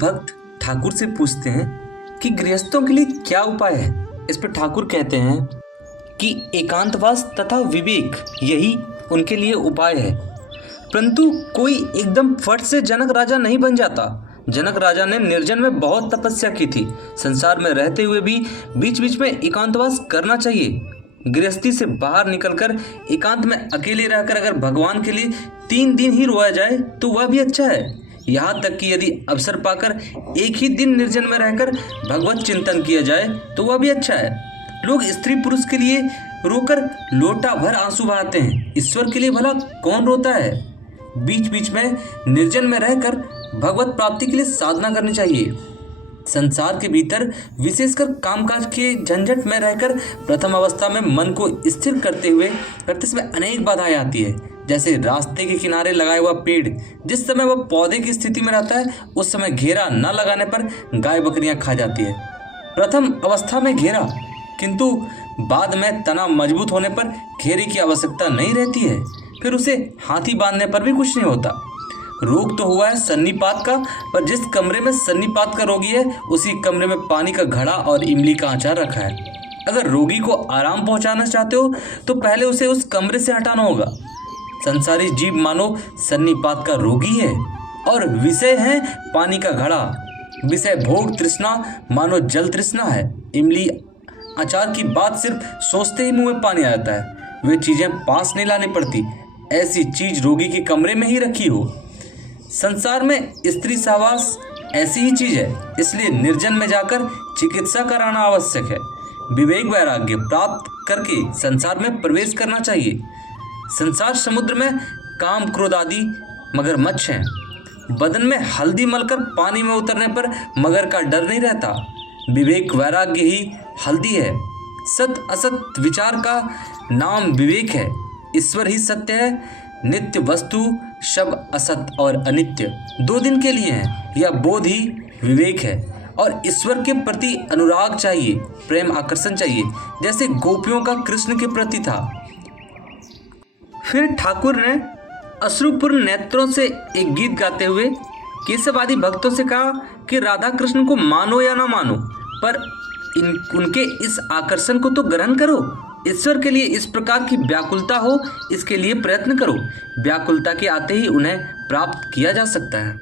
भक्त ठाकुर से पूछते हैं कि गृहस्थों के लिए क्या उपाय है। इस पर ठाकुर कहते हैं कि एकांतवास तथा विवेक यही उनके लिए उपाय है। परंतु कोई एकदम फट से जनक राजा नहीं बन जाता। जनक राजा ने निर्जन में बहुत तपस्या की थी। संसार में रहते हुए भी बीच बीच में एकांतवास करना चाहिए। गृहस्थी से बाहर निकलकर एकांत में अकेले रहकर अगर भगवान के लिए 3 दिन ही रोया जाए तो वह भी अच्छा है। यहाँ तक कि यदि अवसर पाकर एक ही दिन निर्जन में रहकर भगवत चिंतन किया जाए तो वह भी अच्छा है। लोग स्त्री पुरुष के लिए रोकर लोटा भर आंसू बहाते हैं, ईश्वर के लिए भला कौन रोता है। बीच बीच में निर्जन में रहकर भगवत प्राप्ति के लिए साधना करनी चाहिए। संसार के भीतर विशेषकर कामकाज के झंझट में रहकर प्रथम अवस्था में मन को स्थिर करते समय अनेक बाधाएं आती है। जैसे रास्ते के किनारे लगाया हुआ पेड़ जिस समय वह पौधे की स्थिति में रहता है उस समय घेरा न लगाने पर गाय बकरियां खा जाती है। प्रथम अवस्था में घेरा, किंतु बाद में तना मजबूत होने पर घेरे की आवश्यकता नहीं रहती है। फिर उसे हाथी बांधने पर भी कुछ नहीं होता। रोग तो हुआ है सन्निपात का, पर जिस कमरे में सन्निपात का रोगी है उसी कमरे में पानी का घड़ा और इमली का अचार रखा है। अगर रोगी को आराम पहुंचाना चाहते हो तो पहले उसे उस कमरे से हटाना होगा। संसारी जीव मानो सन्निपात का रोगी है और विषय है पानी का घड़ा। विषय भोग तृष्णा मानो जल तृष्णा है। इमली अचार की बात सिर्फ सोचते ही मुंह में पानी आ जाता है। वे चीजें पास नहीं लानी पड़ती। ऐसी चीज रोगी के कमरे में ही रखी हो। संसार में स्त्री सहवास ऐसी ही चीज है, इसलिए निर्जन में जाकर चिकित्सा कराना आवश्यक है। विवेक वैराग्य प्राप्त करके संसार में प्रवेश करना चाहिए। संसार समुद्र में काम क्रोध आदि मगरमच्छ हैं। बदन में हल्दी मलकर पानी में उतरने पर मगर का डर नहीं रहता। विवेक वैराग्य ही हल्दी है। सत असत विचार का नाम विवेक है। ईश्वर ही सत्य है। नित्य वस्तु शब असत और अनित्य 2 दिन के लिए है। यह बोध ही विवेक है। और ईश्वर के प्रति अनुराग चाहिए, प्रेम आकर्षण चाहिए, जैसे गोपियों का कृष्ण के प्रति था। फिर ठाकुर ने अश्रुपूर्ण नेत्रों से एक गीत गाते हुए केशवादी भक्तों से कहा कि राधा कृष्ण को मानो या ना मानो, पर उनके इस आकर्षण को तो ग्रहण करो। ईश्वर के लिए इस प्रकार की व्याकुलता हो, इसके लिए प्रयत्न करो। व्याकुलता के आते ही उन्हें प्राप्त किया जा सकता है।